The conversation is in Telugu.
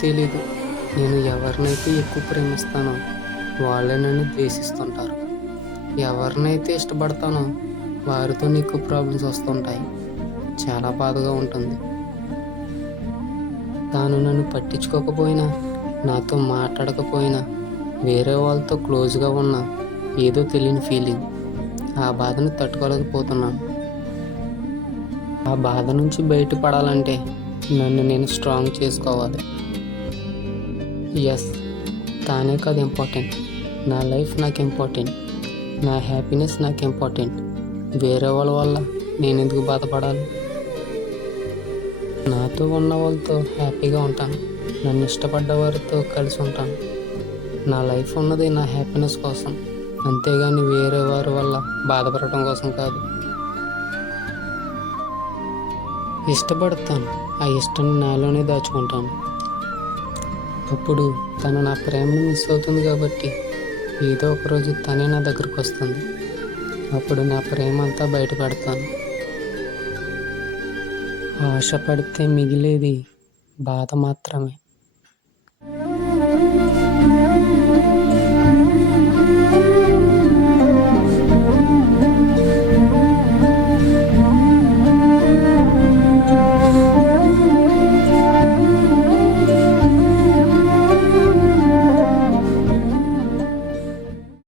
తెలీదు. నేను ఎవరినైతే ఎక్కువ ప్రేమిస్తానో వాళ్ళే నన్ను ద్వేషిస్తుంటారు. ఎవరినైతే ఇష్టపడతానో వారితో ఎక్కువ ప్రాబ్లమ్స్ వస్తుంటాయి. చాలా బాధగా ఉంటుంది. తాను నన్ను పట్టించుకోకపోయినా, నాతో మాట్లాడకపోయినా, వేరే వాళ్ళతో క్లోజ్గా ఉన్న ఏదో తెలియని ఫీలింగ్. ఆ బాధను తట్టుకోలేకపోతున్నాను. ఆ బాధ నుంచి బయటపడాలంటే నన్ను నేను స్ట్రాంగ్ చేసుకోవాలి. ఎస్, తానే కాదు ఇంపార్టెంట్. నా లైఫ్ నాకు ఇంపార్టెంట్. నా హ్యాపీనెస్ నాకు ఇంపార్టెంట్. వేరే వాళ్ళ వల్ల నేను ఎందుకు బాధపడాలి? నాతో ఉన్న వాళ్ళతో హ్యాపీగా ఉంటాను. నన్ను ఇష్టపడ్డ వారితో కలిసి ఉంటాను. నా లైఫ్ ఉన్నది నా హ్యాపీనెస్ కోసం, అంతేగాని వేరే వారి వల్ల బాధపడటం కోసం కాదు. ఇష్టపడతాను. ఆ ఇష్టాన్ని నాలోనే దాచుకుంటాను. అప్పుడు తను నా ప్రేమను మిస్ అవుతుంది కాబట్టి ఏదో ఒకరోజు తనే నా దగ్గరకు వస్తుంది. అప్పుడు నా ప్రేమ అంతా బయటపడతాను. ఆశపడితే మిగిలేది బాధ మాత్రమే.